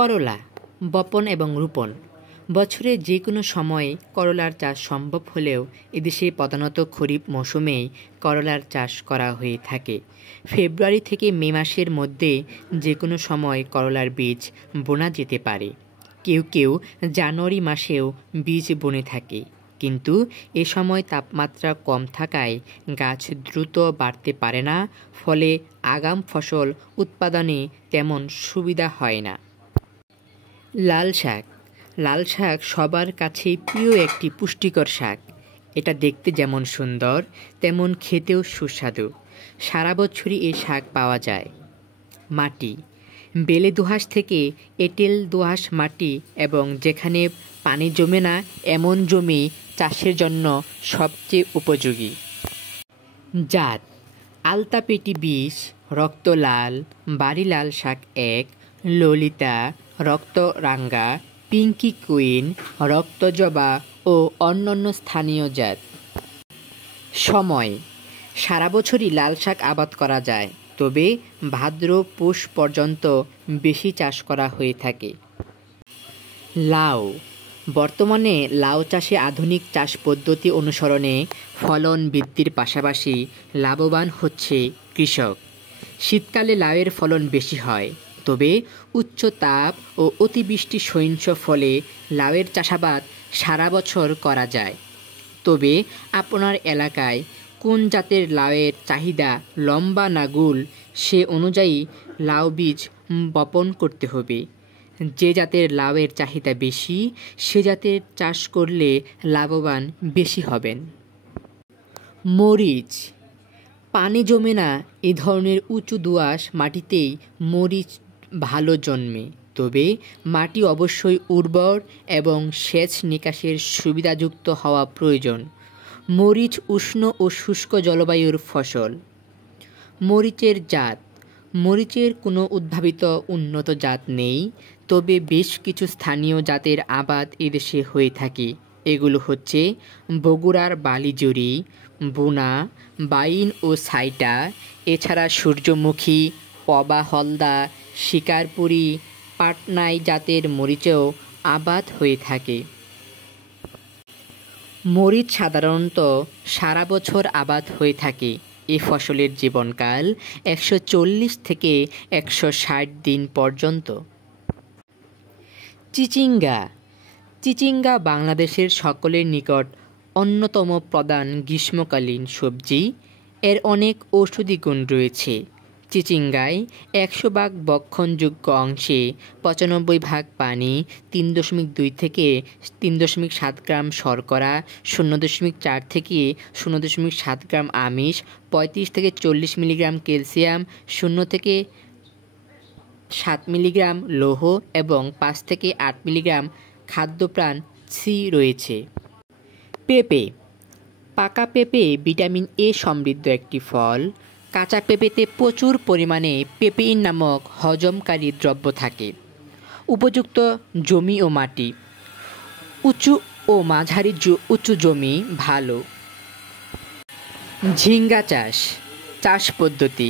করলা বপন এবং রোপণ। বছরের যে কোনো সময়ে করলার চাষ সম্ভব হলেও এদেশে প্রধানত খরিফ মৌসুমেই করলার চাষ করা হয়ে থাকে। ফেব্রুয়ারি থেকে মে মাসের মধ্যে যে কোনো সময় করলার বীজ বোনা যেতে পারে। কেউ কেউ জানুয়ারি মাসেও বীজ বুনে থাকে, কিন্তু এ সময় তাপমাত্রা কম থাকায় গাছ দ্রুত বাড়তে পারে না, ফলে আগাম ফসল উৎপাদনে তেমন সুবিধা হয় না। লাল শাক। লাল শাক সবার কাছেই প্রিয় একটি পুষ্টিকর শাক। এটা দেখতে যেমন সুন্দর, তেমন খেতেও সুস্বাদু। সারা বছরই এই শাক পাওয়া যায়। মাটি। বেলে দোআঁশ থেকে এঁটেল দোআঁশ মাটি এবং যেখানে পানি জমে না এমন জমি চাষের জন্য সবচেয়ে উপযোগী। জাত: আলতাপেটি 20, রক্ত লাল, বাড়ি লাল শাক 1, ললিতা, রক্ত রাঙ্গা, পিঙ্কি কুইন, রক্ত জবা ও অন্যান্য স্থানীয় জাত। সময়: সারা বছরই লাল শাক আবাদ করা যায়, তবে ভাদ্র পৌষ পর্যন্ত বেশি চাষ করা হয়ে থাকে। লাউ। বর্তমানে লাউ চাষে আধুনিক চাষ পদ্ধতি অনুসরণে ফলন বৃদ্ধির পাশাপাশি লাভবান হচ্ছে কৃষক। শীতকালে লাউয়ের ফলন বেশি হয়, তবে উচ্চ তাপ ও অতিবৃষ্টি সহিংস ফলে লাউয়ের চাষাবাদ সারা বছর করা যায়। তবে আপনার এলাকায় কোন জাতের লাউয়ের চাহিদা লম্বা না গোল, সে অনুযায়ী লাউ বীজ বপন করতে হবে। যে জাতের লাউয়ের চাহিদা বেশি, সে জাতের চাষ করলে লাভবান বেশি হবেন। মরিচ। পানি জমে না এ ধরনের উঁচু দোআঁশ মাটিতেই মরিচ ভালো জন্মে, তবে মাটি অবশ্যই উর্বর এবং সেচ নিকাশের সুবিধাযুক্ত হওয়া প্রয়োজন। মরিচ উষ্ণ ও শুষ্ক জলবায়ুর ফসল। মরিচের জাত। মরিচের কোনো উদ্ভাবিত উন্নত জাত নেই, তবে বেশ কিছু স্থানীয় জাতের আবাদ এদেশে হয়ে থাকে। এগুলো হচ্ছে বগুড়ার বালিজুরি, বুনা, বাইন ও সাইটা। এছাড়া সূর্যমুখী, পবা হলদা, শিকারপুরি, পাটনাই জাতের মরিচেও আবাদ হয়ে থাকে। মরিচ সাধারণত সারা বছর আবাদ হয়ে থাকে। এ ফসলের জীবনকাল 140 থেকে 160 দিন পর্যন্ত। চিচিঙ্গা। চিচিঙ্গা বাংলাদেশের সকলের নিকট অন্যতম প্রধান গ্রীষ্মকালীন সবজি। এর অনেক ঔষধি গুণ রয়েছে। চিচিঙ্গায় 100 ভাগ ভক্ষণযোগ্য অংশে 95 ভাগ পানি, 3.2 থেকে 3.7 গ্রাম শর্করা, 0.4 থেকে 0.7 গ্রাম আমিষ, 35 থেকে 40 মিলিগ্রাম ক্যালসিয়াম, 0 থেকে 7 মিলিগ্রাম লৌহ এবং 5 থেকে 8 মিলিগ্রাম খাদ্যপ্রাণ সি রয়েছে। পেঁপে। পাকা পেঁপে ভিটামিন এ সমৃদ্ধ একটি ফল। কাঁচা পেঁপেতে প্রচুর পরিমাণে পেপেইন নামক হজমকারী দ্রব্য থাকে। উপযুক্ত জমি ও মাটি। উঁচু ও মাঝারি উঁচু জমি ভালো। ঝিঙ্গা চাষ। চাষ পদ্ধতি: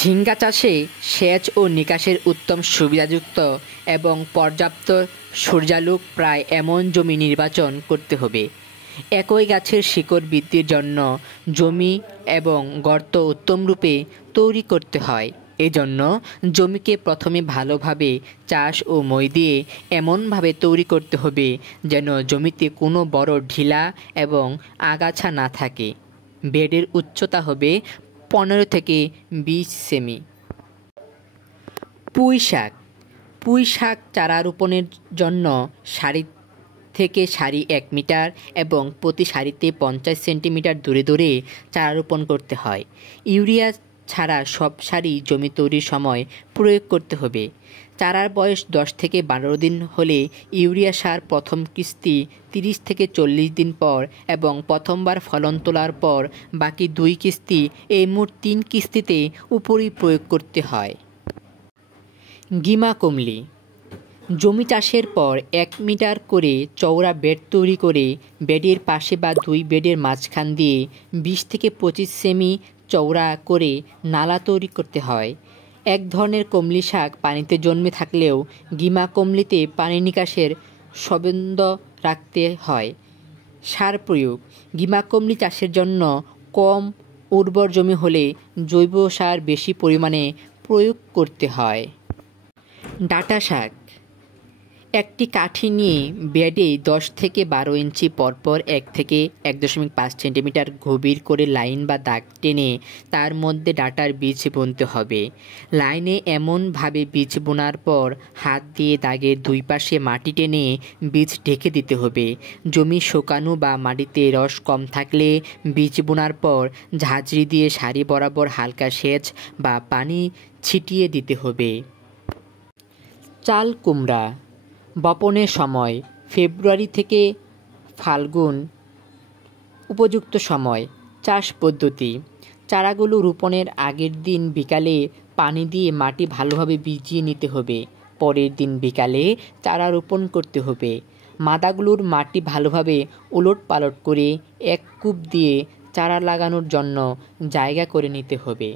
ঝিঙ্গা চাষে সেচ ও নিকাশের উত্তম সুবিধাযুক্ত এবং পর্যাপ্ত সূর্যালোক প্রায় এমন জমি নির্বাচন করতে হবে। একই গাছের শিকড় বৃদ্ধির জন্য জমি এবং গর্ত উত্তমরূপে তৈরি করতে হয়। এজন্য জমিকে প্রথমে ভালোভাবে চাষ ও মই দিয়ে এমনভাবে তৈরি করতে হবে যেন জমিতে কোনো বড় ঢিলা এবং আগাছা না থাকে। বেডের উচ্চতা হবে 15 থেকে 20 সেমি। পুঁই শাক। পুঁই শাক চারা রোপণের জন্য সারি থেকে সারি 1 মিটার এবং প্রতি সারিতে 50 সেন্টিমিটার দূরে দূরে চারা রোপণ করতে হয়। ইউরিয়া ছাড়া সব সারি জমি তৈরির সময় প্রয়োগ করতে হবে। চারার বয়স 10 থেকে 12 দিন হলে ইউরিয়া সার প্রথম কিস্তি 30 থেকে 40 দিন পর এবং প্রথমবার ফলন তোলার পর বাকি 2 কিস্তি, এই মোট 3 কিস্তিতে উপরই প্রয়োগ করতে হয়। গিমা কুমলি। জমি চাষের পর 1 মিটার করে চওড়া বেড তৈরি করে বেডের পাশে বা 2 বেডের মাঝখান দিয়ে 20 থেকে 25 সেমি চওড়া করে নালা তৈরি করতে হয়। এক ধরনের কমলি শাক পানিতে জন্মে থাকলেও গিমা কমলিতে পানি নিকাশের সম্বন্ধ রাখতে হয়। সার প্রয়োগ: গিমা কমলি চাষের জন্য কম উর্বর জমি হলে জৈব সার বেশি পরিমাণে প্রয়োগ করতে হয়। ডাঁটা শাক: একটি কাঠি নিয়ে বেডে 10 থেকে 12 ইঞ্চি পরপর 1 থেকে 1.5 সেন্টিমিটার গভীর করে লাইন বা দাগ টেনে তার মধ্যে ডাঁটার বীজ বুনতে হবে। লাইনে এমনভাবে বীজ বোনার পর হাত দিয়ে দাগের দুই পাশে মাটি টেনে বীজ ঢেকে দিতে হবে। জমি শুকানো বা মাটিতে রস কম থাকলে বীজ বোনার পর ঝাঁঝরি দিয়ে সারি বরাবর হালকা সেচ বা পানি ছিটিয়ে দিতে হবে। চাল কুমড়া: বপনের সময় ফেব্রুয়ারি থেকে ফাল্গুন উপযুক্ত সময়। চাষ পদ্ধতি: চারাগুলো রোপণের আগের দিন বিকালে পানি দিয়ে মাটি ভালোভাবে ভিজিয়ে নিতে হবে। পরের দিন বিকালে চারা রোপণ করতে হবে। মাদাগুলোর মাটি ভালোভাবে উলট পালট করে এক কূপ দিয়ে চারা লাগানোর জন্য জায়গা করে নিতে হবে।